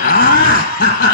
아! 아, 아.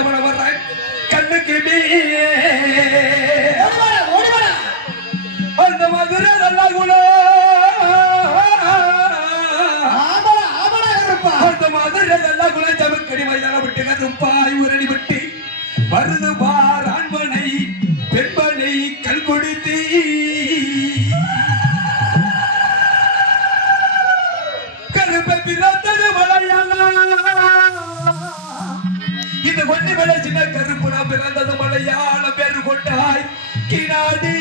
ಬಿಡದಲ್ಲ ಗುಲಾಜಮ ಕಡಿ ಮೈದಾನ ಬಿಟ್ಟಿನ ರುಂಪಾಯಿ ಉರಣಿ ಬಿಟ್ಟಿ ಬರೆದು ಬಾರ ಅನ್ಮಣೈ ಬೆಂಬಣೈ ಕಲ್ಗುಡಿತಿ கருப்பை பிறந்தது இது ஒண்ணு விளைச்சின கருப்புனா பிறந்தது மலையாள பேரு கொண்டாய் கிடாடி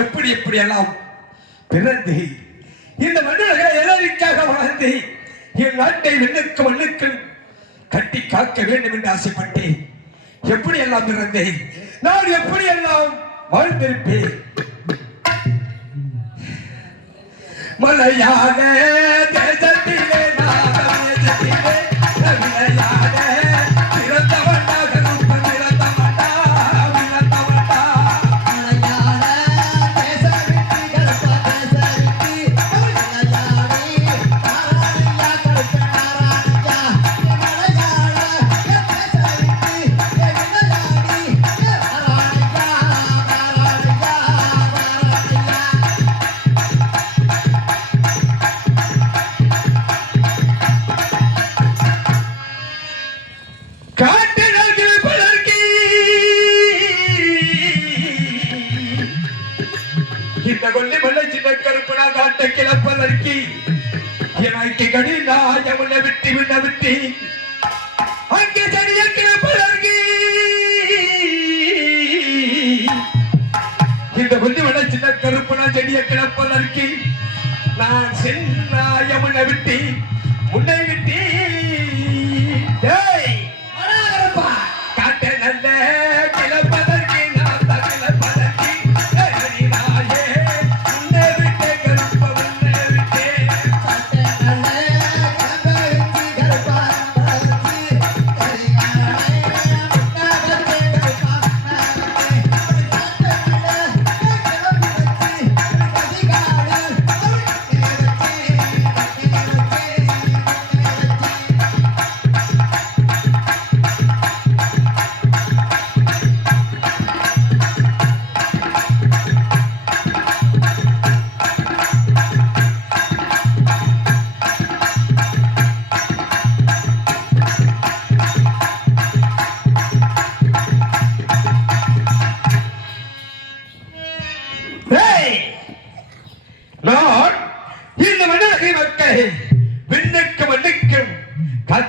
எப்படி எப்படி எல்லாம் பிறந்து இந்த மண்ணுலக எல்லோருக்காக வாழ்ந்து என் நாட்டை விண்ணுக்கு மண்ணுக்கு கட்டி காக்க வேண்டும் என்று ஆசைப்பட்டேன். எப்படி எல்லாம் பிறந்தேன்? நான் எப்படி எல்லாம் வாழ்ந்திருப்பேன்? மலையாக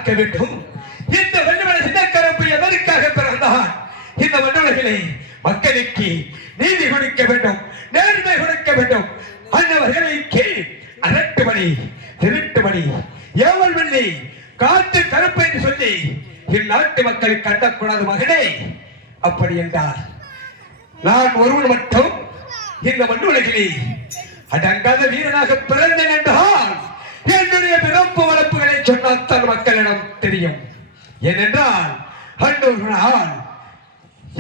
காக்க வேண்டும். இந்த வல்லவன சின்னக்கரப்பு எதற்காக பிறந்தான் இந்த மன்னர்களை மக்களுக்கு நீதி கொடுக்க வேண்டும் நேர்மை கொடுக்க வேண்டும். அந்தவர்களுக்கு அரட்டு மணி திருட்டு மணி ஏவல் வெள்ளி காத்து கருப்பு என்று சொல்லி இந்நாட்டு மக்களை கண்டக்கூடாது மகனே அப்படி என்றார். நான் ஒருவன் மட்டும் இந்த மண்ணுலகிலே அடங்காத வீரனாக பிறந்தேன் என்றால் என்னுடைய பிறப்பு வளர்ப்பு சொன்னாத்தான் மக்களிடம் தெரியும். ஏனென்றால் அன்று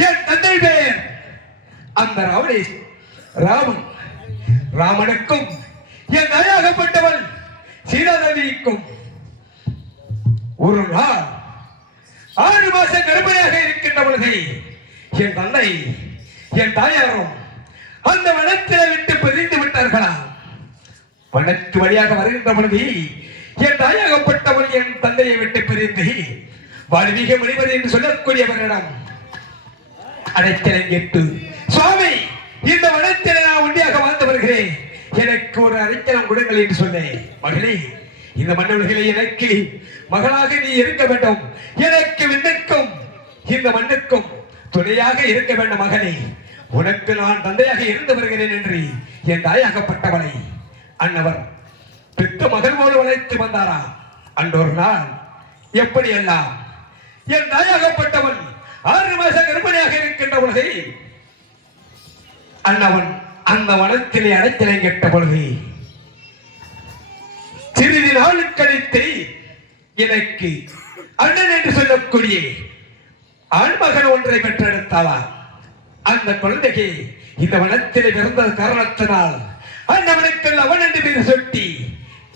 என் தந்தை பேர் அந்த ராவணே ராமன். ராமனுக்கும் என் தயாகப்பட்டவள் சீதாதேவிக்கும் ஒரு நாள் ஆறு மாச கர்ப்பிணியாக இருக்கின்ற பொழுது என் தந்தை என் தாயாரும் அந்த வனத்தில விட்டு பிரிந்து விட்டார்களா வனத்து வழியாக வருகின்ற பொழுது என் தாயாகப்பட்டவள் என் தந்தையை விட்டு பிரிந்து வாழ்விக மணிவது என்று சொல்லக்கூடியவரிடம் அடைத்தலை கேட்டு சுவாமி இந்த வனத்தில் நான் உண்டியாக வாழ்ந்து வருகிறேன். எனக்கு ஒரு அடைக்கலம் கொடுங்கள் என்று சொன்னேன் மகளே இந்த மன்னர்களை எனக்கு மகளாக நீ இருக்க வேண்டும். எனக்கு விண்ணுக்கும் இந்த மண்ணுக்கும் துணையாக இருக்க வேண்டும் மகனே உனக்கு நான் தந்தையாக இருந்து வருகிறேன் என்று என் தாயாகப்பட்டவளை அன்னவர் பெற்று மகள் போல வளைத்து வந்தாரா? அன்றொரு நாள் எப்படி எல்லாம் என் தாயாகப்பட்டவன் ஆறு மாச கர்ப்பிணியாக இருக்கின்ற பொழுது அன்னவன் அந்த வனத்திலே அடைத்தலை கெட்ட பொழுது சிறிது நாள் கழித்து எனக்கு அண்ணன் என்று சொல்லக்கூடிய ஆண்மகன் ஒன்றை பெற்றெடுத்தாளா? அந்த குழந்தைக்கு இந்த வனத்திலே பிறந்த காரணத்தினால் அண்ணவனுக்கு அவன் என்று பேர் சுட்டி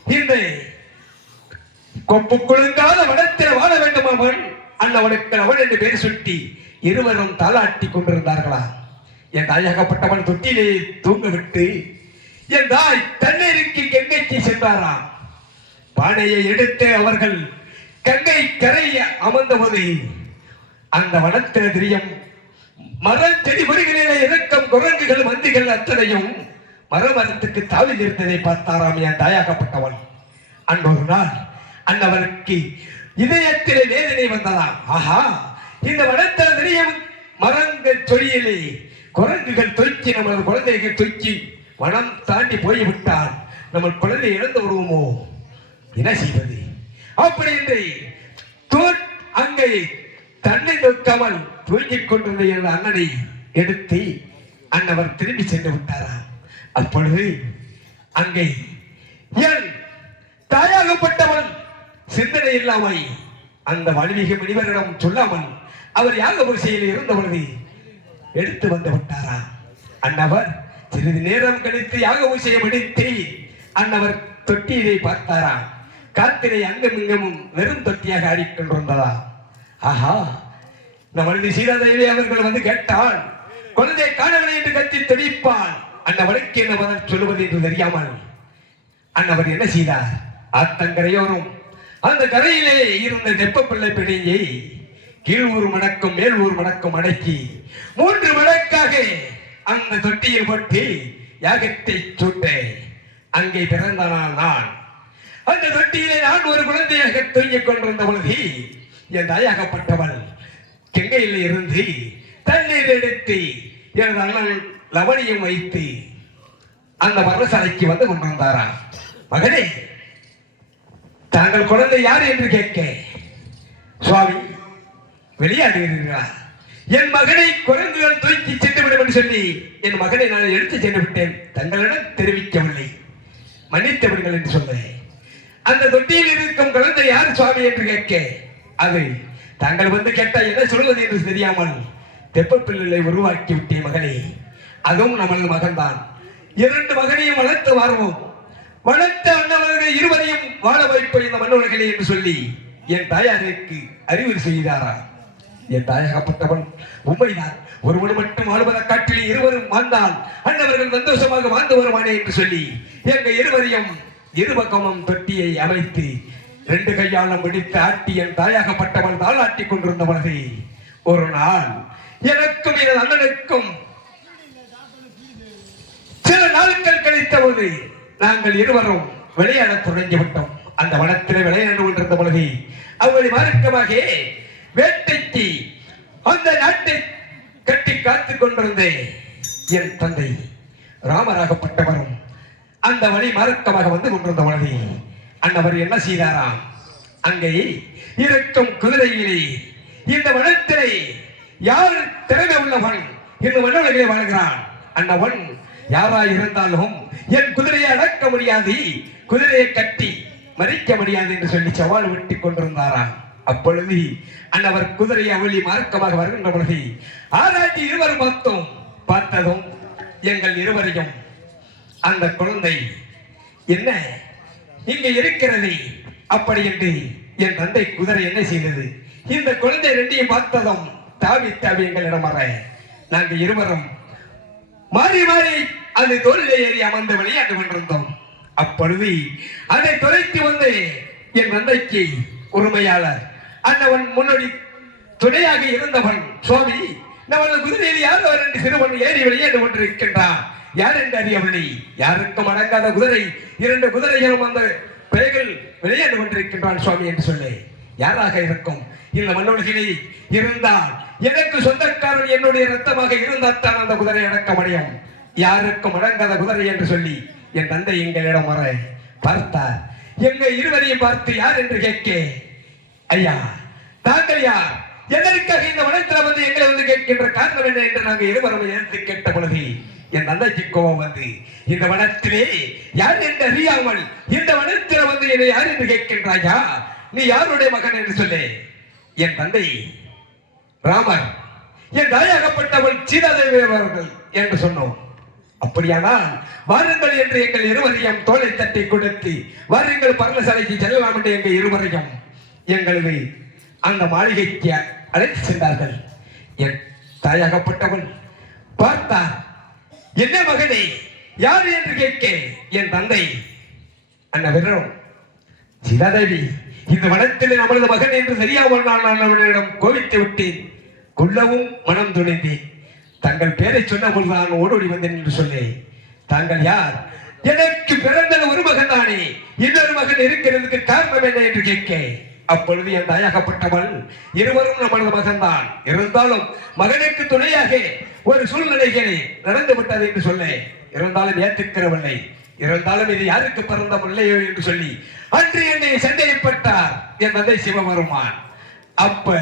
இந்த கொப்பு குழுங்காத வனத்தில் வாழ வேண்டும் அவன். அண்ணவனுக்கு அவன் என்று பேர் சுட்டி இருவரும் தாளாட்டி கொண்டிருந்தார்களா? என் தாயாகப்பட்டவன் தொட்டிலே தூங்க விட்டு என் தாய் தண்ணீருக்கு கங்கைக்கு சென்றாராம். பானையை எடுத்து அவர்கள் கங்கை கரைய அமர்ந்தபோது அந்த வனத்தில் திரியம் மரம் செடி கொடிகளிலே இறக்கம் குரங்குகள் மந்திகள் அத்தனையும் மரமரத்துக்கு தாவி நிறுத்ததை பார்த்தாராம் என் தாயாகப்பட்டவன் அன்றொரு நாள் அன்னவருக்கு இதயத்திலே வேதனை வந்ததாம். ஆஹா இந்த வனத்தில் நிறைய மரங்கள் சொடியிலே குரங்குகள் தொய்ச்சி நமது குழந்தைகள் தொய்ச்சி வனம் தாண்டி போய்விட்டால் நம்ம குழந்தை இழந்து வருவோமோ என்ன செய்வது? அப்படி என்று அங்கே தன்னை நோக்காமல் தூங்கிக் கொண்டிருந்த என்ற அண்ணனை எடுத்து அன்னவர் திரும்பி சென்று விட்டாராம். அப்பொழுது அங்கே என் தாயாகப்பட்டவன் சிந்தனை இல்லாமல் அந்த வலிமிக முனிவரிடம் சொல்லாமல் அவர் யாக வரிசையில் இருந்த பொழுது எடுத்து வந்து விட்டாரா? அன்னவர் சிறிது நேரம் கழித்து யாக ஊசியை முடித்து அன்னவர் தொட்டியிலே பார்த்தாரா? காத்திரை அங்கும் இங்கமும் வெறும் தொட்டியாக ஆடிக்கொண்டிருந்ததா? ஆஹா! நம்மளது சீதாதேவி அவர்கள் வந்து கேட்டால் குழந்தை காணவில்லை என்று கத்தி தெளிப்பான் அன்னவருக்கு என்ன பதில் சொல்லுவது என்று தெரியாமல் அன்னவர் என்ன செய்தார்? ஆத்தங்கரையோரும். அந்த கரையிலே இருந்த தெப்ப பிள்ளை கீழ் ஒரு மணக்கும் மேல் ஊர் மடக்கம் அடக்கி மூன்று மடக்காக அந்த தொட்டியில் போட்டு யாகத்தை சூட்ட அங்கே பிறந்தனான் நான். அந்த தொட்டியிலே நான் ஒரு குழந்தையாக தூங்கிக் கொண்டிருந்த பொழுது என் தாயாகப்பட்டவள் கெங்கையில் இருந்து தண்ணீர் எடுத்து எனது அண்ணன் லவணியம் வைத்து அந்த மரணசாலைக்கு வந்து கொண்டிருந்தாராம் மகனே தாங்கள் குழந்தை யார் என்று கேட்க சுவாமி விளையாடுகிறீர்களா? என் மகனை குரங்குகள் தூக்கி சென்று விடும் என்று சொல்லி என் மகனை நான் எடுத்து சென்று விட்டேன் தங்களிடம் தெரிவிக்கவில்லை. மன்னித்து விடுங்கள் என்று சொன்னேன் அந்த தொட்டியில் இருக்கும் குழந்தை யார் சுவாமி என்று கேட்க அது தாங்கள் வந்து கேட்டால் என்ன சொல்வது என்று தெரியாமல் தெப்ப பிள்ளைகளை உருவாக்கி விட்டேன் மகனை. அதுவும் நமது மகன்தான். இரண்டு மகனையும் வளர்த்து வாழ்வோம். வளர்த்த அண்ணவர்கள் இருவரையும் வாழ வைப்ப இந்த மன்னவர்களே என்று சொல்லி என் தாயாருக்கு அறிவுரை செய்தாரா? என் தாயகப்பட்டவன் உண்மைதான். ஒருவன் மட்டும் வாழ்வதை காட்டிலே இருவரும் வாழ்ந்தால் அண்ணவர்கள் சந்தோஷமாக வாழ்ந்து வருவானே என்று சொல்லி எங்க இருவரையும் இருபக்கமும் தொட்டியை அமைத்து ரெண்டு கையாலும் பிடித்து ஆட்டி என் தாயாகப்பட்டவன் தாளாட்டி கொண்டிருந்த பொழுது ஒரு நாள் எனக்கும் என் அண்ணனுக்கும் சில நாட்கள் கழித்த பொழுது நாங்கள் இருவரும் விளையாட தொடங்கி விட்டோம் அந்த வனத்தில் விளையாண்டு கொண்டிருந்த பொழுது அவர்களை மார்க்கமாக வேட்டைக்கு அந்த நாட்டை கட்டி காத்துக் கொண்டிருந்த என் தந்தை ராமராகப்பட்டவரும் அந்த வழி மார்க்கமாக வந்து கொண்டிருந்த பொழுது அன்னவர் என்ன செய்தாராம்? அங்கே இருக்கும் குதிரையிலே இந்த வனத்திலே யார் திறமை உள்ளவன் இந்த மன்னவர்களை வாழ்கிறான். அன்னவன் யாராய் இருந்தாலும் என் குதிரையை அடக்க முடியாது. குதிரையை கட்டி மறிக்க முடியாது என்று சொல்லி சவால் விட்டு கொண்டிருந்தாராம் அப்பொழுது அன்னவர் குதிரை அவளி மார்க்கமாக வருகின்ற பொழுது ஆராய்ச்சி இருவரும் பார்த்தோம். பார்த்ததும் எங்கள் இருவரையும் அந்த குழந்தை என்ன? இங்க இருக்கிறது. அப்படி என்று என் தந்தை குதிரை என்ன செய்தது? இந்த குழந்தை ரெண்டையும் பார்த்ததும் தாவி தாவி எங்களிடம் வர நாங்கள் இருவரும் மாறி மாறி அது தோல்ல ஏறி அமர்ந்து விளையாண்டு கொண்டிருந்தோம். அப்பொழுது அதை துரைத்து வந்து என் தந்தைக்கு உரிமையாளர் அந்தவன் முன்னோடி துணையாக இருந்தவன் சுவாமி நமது குதிரையில் யார் அவர் என்று சிறுவன் ஏறி விளையாண்டு கொண்டிருக்கின்றான்? யார் என்று அறியவில்லை. யாருக்கும் அடங்காத குதிரை இரண்டு குதிரைகளும் அந்த பிழைகள் விளையாண்டு கொண்டிருக்கின்றான் சுவாமி என்று சொல்லி. யாராக இருக்கும்? இந்த மன்னோடிகளே இருந்தால் எனக்கு சொந்தக்காரன் என்னுடைய ரத்தமாக இருந்தால் தான் அந்த குதிரை அடக்க முடியும். யாருக்கும் அடங்காத குதிரை என்று சொல்லி என் தந்தை எங்களிடம் வர பார்த்தார். எங்க இருவரையும் பார்த்து யார் என்று கேட்க ஐயா தாங்கள் யார்? எதற்காக இந்த வனத்தில் வந்து எங்களை வந்து கேட்கின்ற காரணம் என்ன? என்று நாங்கள் இருவரும் எடுத்து கேட்ட பொழுது என் தந்தைக்கு கோபம் வந்து இந்த வனத்திலே யார் என்று அறியாமல் இந்த வனத்தில் வந்து என்னை யார் என்று கேட்கின்றாயா? நீ யாருடைய மகன் என்று சொல்லு. என் தந்தை ராமர். என் தாயாகப்பட்டவள் சீதாதேவி அவர்கள் என்று சொன்னோம். அப்படியானால் வாருங்கள் என்று எங்கள் இருவரையும் தோலை தட்டி கொடுத்து வாருங்கள் பர்ணசாலைக்கு செல்லலாம் என்று எங்கள் இருவரையும் எங்களது அந்த மாளிகைக்கு அழைத்து சென்றார்கள். என் தாயாகப்பட்டவள் பார்த்தார். என்ன மகனே யார் என்று கேட்க என் தந்தை அண்ணவரும் சீதாதேவி. இந்த வனத்தில் நமது மகன் என்று தெரியாமல் நான் நான் அவனிடம் கோவித்து விட்டேன். கொல்லவும் மனம் துணிந்தேன் தங்கள் பேரை சொன்ன பொழுது நான் ஓடோடி வந்தேன் என்று சொன்னேன். தாங்கள் யார்? எனக்கு பிறந்தது ஒரு மகன் தானே இன்னொரு மகன் இருக்கிறதுக்கு காரணம் என்ன என்று கேட்க அப்பொழுது என் தாயாகப்பட்டவள் இருவரும் நமது மகன்தான். இருந்தாலும் மகனுக்கு துணையாக ஒரு சூழ்நிலைகளை நடந்து விட்டது என்று சொல்ல இருந்தாலும் ஏற்றுக்கிறவில்லை இருந்தாலும் இது யாருக்கு பிறந்த பிள்ளையோ என்று சொல்லி அன்று என்னை சந்தேகப்பட்டார் என் தந்தை சிவபெருமான். அப்ப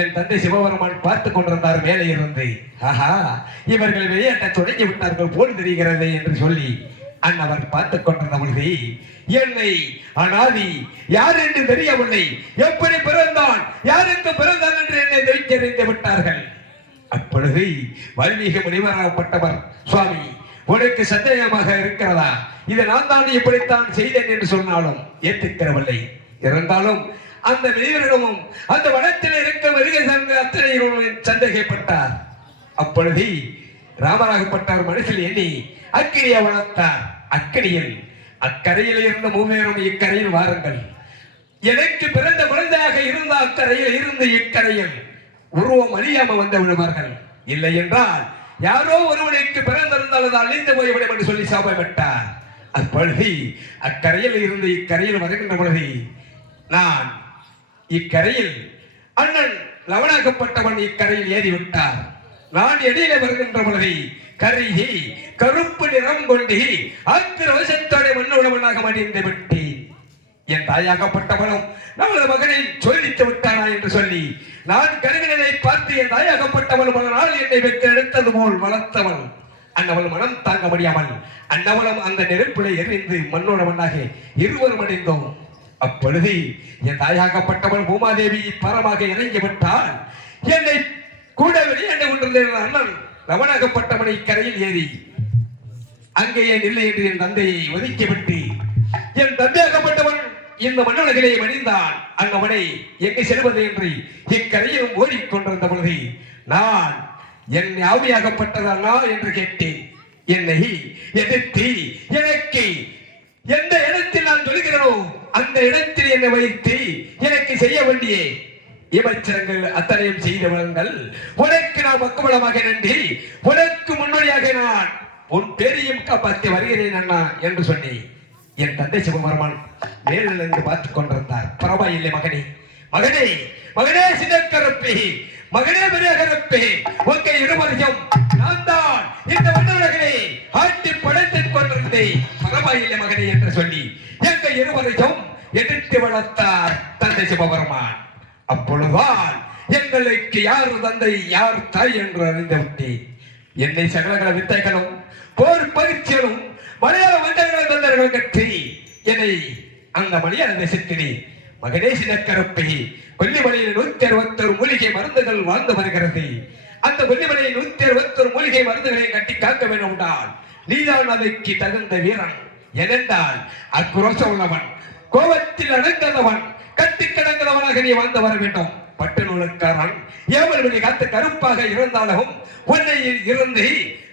என் தந்தை சிவபெருமான் பார்த்து கொண்டிருந்தார் மேலே இருந்து. ஆஹா இவர்கள் விளையாட்ட தொடங்கி விட்டார்கள் போல் தெரிகிறது என்று சொல்லி அன்னவர் பார்த்து கொண்டிருந்த பொழுது என்னை அனாதி யார் என்று தெரியவில்லை. எப்படி பிறந்தான் யாருக்கு பிறந்தான் என்று என்னை தெரிவித்தறிந்து விட்டார்கள். அப்பொழுது வால்மீகி முனிவராகப்பட்டவர் சுவாமி உனக்கு சந்தேகமாக இருக்கிறதா? இதை நான் தான் இப்படித்தான் செய்தேன் என்று சொன்னாலும் ஏற்றுக்கிறவில்லை இருந்தாலும் அந்த முனிவரிடமும் அந்த வனத்தில் இருக்க வருகை சார்ந்த அத்தனை சந்தேகப்பட்டார். அப்பொழுது ராமராகப்பட்டார் மனசில் எண்ணி அக்கினியை வளர்த்தார். அக்கினியில் அக்கரையில் இருந்த மூவேரும் இக்கரையில் வாருங்கள். எனக்கு பிறந்த குழந்தையாக இருந்த அக்கரையில் இருந்து இக்கரையில் உருவம் அறியாமல் வந்து விடுவார்கள். இல்லை என்றால் யாரோ ஒருவனுக்கு பிறந்திருந்தால் அது அழிந்து போய்விடும் என்று சொல்லி சாபமிட்டார் அப்பொழுது அக்கரையில் இருந்து இக்கரையில் வருகின்ற பொழுது நான் இக்கரையில் அண்ணன் லவனாக்கப்பட்டவன் இக்கரையில் ஏறிவிட்டார். நான் இடையில வருகின்ற பொழுது கருகி கருப்பு நிறம் கொண்டு ஆக்கிரோசத்தோட மண்ணுடவனாக மடிந்து விட்டேன். என் தாயாகப்பட்டவனும் நமது மகனை சொல்லித்து விட்டானா என்று சொல்லி நான் கருவினை பார்த்து என் தாயாகப்பட்டவள் பல நாள் என்னை வைக்க எடுத்தது போல் வளர்த்தவள் அன்னவள் மனம் தாங்க முடியாமல் அன்னவளும் அந்த நெருப்பிலை எரிந்து மண்ணோட மண்ணாக இருவரும் அடைந்தோம். அப்பொழுது என் தாயாகப்பட்டவள் பூமாதேவி பரமாக இறங்கி விட்டால் என்னை கூட வெளியேண்டு கொண்டிருந்த அண்ணன். ரவணாகப்பட்டவனை கரையில் ஏறி அங்கே ஏன் இல்லை என்று என் தந்தையை ஒதுக்கிவிட்டு என் தந்தையாகப்பட்டவன் இந்த மண்ணுலகிலே மடிந்தான் அன்னவனை எங்கு செல்வது என்று இக்கரையிலும் ஓடிக்கொண்டிருந்த பொழுது நான் என் ஆவியாகப்பட்டதானா என்று கேட்டேன். என்னை எதிர்த்து எனக்கு எந்த இடத்தில் நான் சொல்கிறேனோ அந்த இடத்தில் என்னை வைத்து எனக்கு செய்ய வேண்டிய. இமைச்சரங்கள் அத்தனையும் செய்த வளங்கள் உனக்கு நான் பக்குவளமாக நன்றி உனக்கு முன்னோடியாக நான் உன் பெரியும் காப்பாற்றி வருகிறேன் அண்ணா என்று சொன்னேன். என் தந்தை சிவபெருமான் மேலிருந்து பார்த்துக் கொண்டிருந்தார். பரவாயில்லை மகனே. மகனே மகனே சிதக்கரப்பே மகனே பெரியகரப்பே உங்க இருவரையும் நான் தான் இந்த மன்னர்களே ஆட்டி படைத்துக் கொண்டிருந்தேன். பரவாயில்லை மகனே என்று சொல்லி எங்க இருவரையும் எதிர்த்து வளர்த்தார் தந்தை சிவபெருமான். அப்பொழுதுதான் எங்களுக்கு யார் தந்தை யார் தாய் என்று அறிந்து விட்டேன். என்னை சகலகல வித்தைகளும் போர் பயிற்சிகளும் மலையாள கற்றி என்னை அந்த மகனேசி நக்கரப்பை கொல்லிமலையில் நூத்தி அறுபத்தொரு மூலிகை மருந்துகள் வாழ்ந்து வருகிறது. அந்த கொல்லிமலையில் நூத்தி அறுபத்தொரு மூலிகை மருந்துகளை கட்டி காக்க வேண்டும் என்றால் நீதான் அதற்கு தகுந்த வீரன் எதென்றால் அக்குரோச உள்ளவன் கோபத்தில் அடங்காதவன் கட்டி கிடங்கிறவனாக நீ வாழ்ந்து வர வேண்டும். பட்டு நூலுக்காரன் ஏவல்வெளி காத்து கருப்பாக இருந்தாலும் உன்னை இருந்து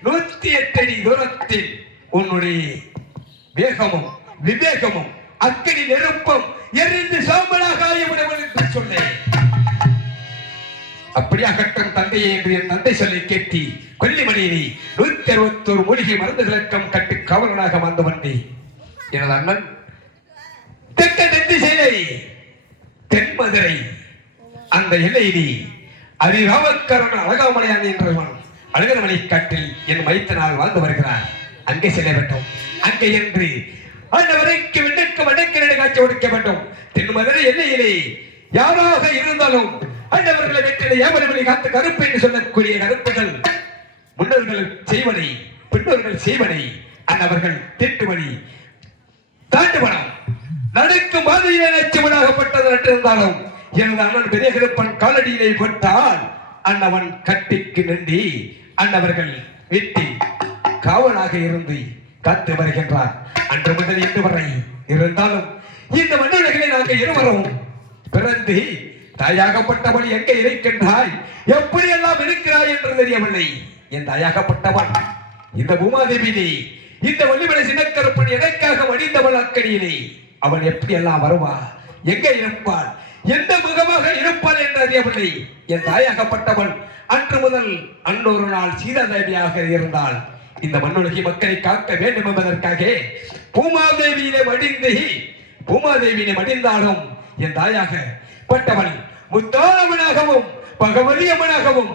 நூத்தி எட்டு அடி தூரத்தில் உன்னுடைய வேகமும் விவேகமும் அக்கடி நெருப்பம் எரிந்து சாம்பலாக ஆகிவிடுவன் என்று சொன்னேன் தந்தையே தந்தையை என்று என் தந்தை சொல்லி கேட்டி கொல்லிமணியினை நூத்தி அறுபத்தோரு மூலிகை மருந்துகளுக்கும் கட்டு காவலனாக வந்து வந்தி எனது அண்ணன் தெற்க தென் தென்மதுரை அந்த எல்லையிலே அரிராமக்கரன் அழகாமலையான் என்றவன் அழகர்மலை காட்டில் என் மைத்தனால் வாழ்ந்து வருகிறார். அங்கே செல்ல வேண்டும் அங்கே என்று ஆண்டவரைக்கு வரைக்கும் விண்ணுக்கு வடக்கிரடு காட்சி கொடுக்க வேண்டும். தென்மதுரை எல்லையிலே யாராக இருந்தாலும் ஆண்டவர்களை வெற்றிலை ஏவலவனை காத்து கருப்பு என்று சொல்லக்கூடிய கருப்புகள் முன்னோர்கள் செய்வனை பின்னோர்கள் செய்வனை அன்னவர்கள் திட்டுவனை தாண்டுவனம் நடக்கும் பாதையிலே நச்சுவனாகப்பட்டது நட்டிருந்தாலும் எனது அண்ணன் பெரிய கருப்பன் காலடியிலே பட்டால் அன்னவன் கட்டிக்கு நின்றி. அன்னவர்கள் வெட்டி காவலாக இருந்து காத்து வருகின்றார். அன்று முதல் இன்று வரை இருந்தாலும் இந்த மனிதர்களை நாங்கள் இருவரும் பிறந்து தாயாகப்பட்டவள் எங்கே இருக்கின்றாய்? எப்படி எல்லாம் இருக்கிறாய் என்று தெரியவில்லை. என் தாயாகப்பட்டவள் இந்த பூமாதேவியிலே இந்த வள்ளிமலை சின்னக்கருப்பன் எனக்காக வடிந்தவள் அக்கடியிலே? அவள் எப்படி எல்லாம் வருவா? எங்கே இருப்பாள்? எந்த முகமாக இருப்பாள் என்று அறியவில்லை. என் தாயாகப்பட்டவள் அன்று முதல் அன்றொரு நாள் சீதா தேவியாக இருந்தாள். இந்த மண்ணுலகி மக்களை காக்க வேண்டும் என்பதற்காக பூமாதேவியிலே மடிந்து பூமாதேவியிலே மடிந்தாலும் என் தாயாக பட்டவன் முத்தாளவனாகவும் பகவதியம்மனாகவும்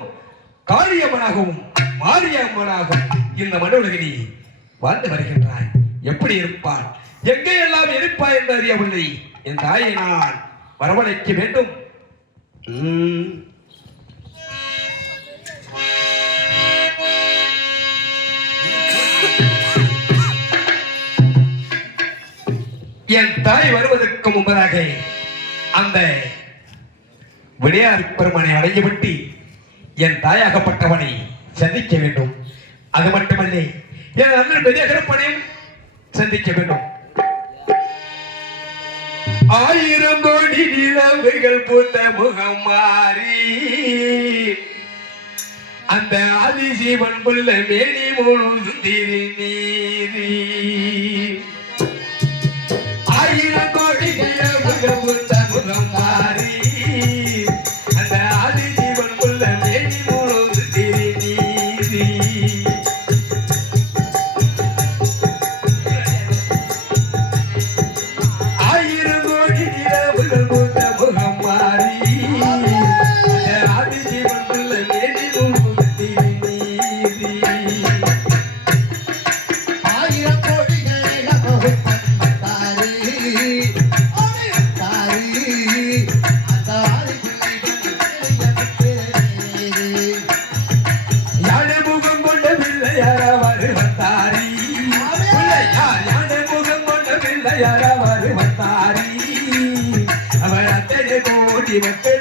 காளியம்மனாகவும் மாரியம்மனாகவும் இந்த மண்ணுலகினி வாழ்ந்து வருகின்றாய். எப்படி இருப்பான்? எங்கே எல்லாம் இருப்பாய் என்று அறியவில்லை. என் தாயை நான் வரவழைக்க வேண்டும். என் தாய் வருவதற்கு முன்பதாக அந்த விளையாடு பெருமனை அடைந்துவிட்டு என் தாயாகப்பட்டவனை சந்திக்க வேண்டும். அது மட்டுமல்ல என் அண்ணன் பெரிய கருப்பனையும் சந்திக்க வேண்டும். ஆயிரம் கோடி நிலவுகள் பூத்த முகம் மாறி அந்த ஆதிசிவன் புள்ள மேனி மூணு திருநீரி நீரி. அவள் அத்தனை கோடி மக்கள்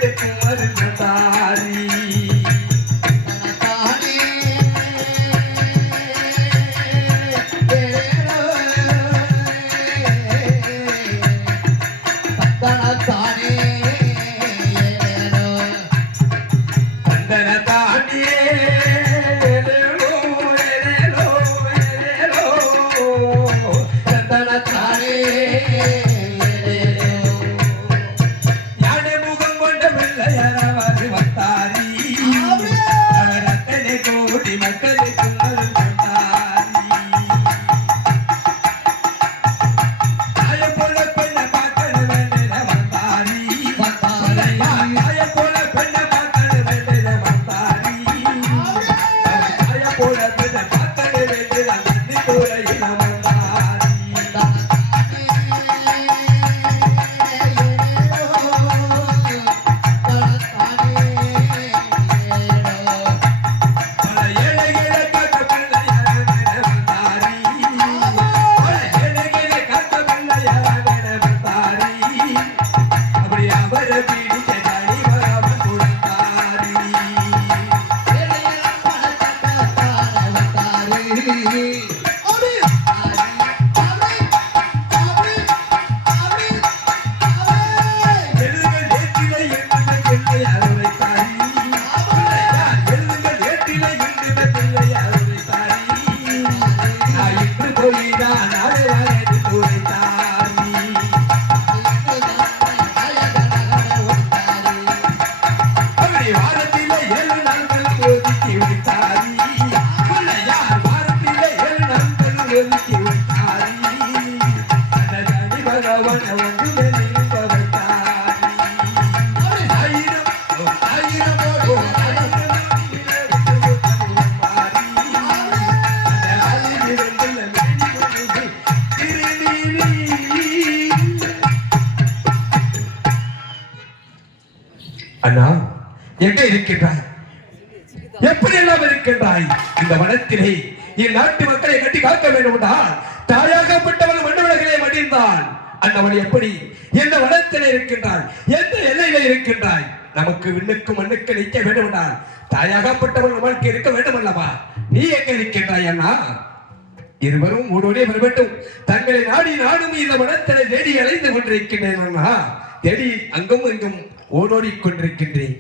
அண்ணா எங்க இருக்கின்றாய்? எப்படி எல்லாம் இருக்கின்றாய்? இந்த வனத்திலே என் நாட்டு மக்களை கட்டி காக்க வேண்டும் என்றால் தாயாகப்பட்டவள் மண்ணுலகிலே மடிந்தாள் அந்தவள் எப்படி எந்த வனத்திலே இருக்கின்றாள்? எந்த எல்லையிலே இருக்கின்றாய்? நமக்கு விண்ணுக்கு மண்ணுக்கு நிற்க வேண்டும் என்றால் தாயாகப்பட்டவள் வாழ்க்கை இருக்க வேண்டும் அல்லவா நீ எங்க இருக்கின்றாய் அண்ணா? இருவரும் ஊடோடே வரவேண்டும். தங்களை நாடி நாடும் இந்த மனத்திலே தேடி அலைந்து கொண்டிருக்கின்றேன் அண்ணா. தேடி அங்கும் இங்கும் ஓடோடிக் கொண்டிருக்கின்றேன்.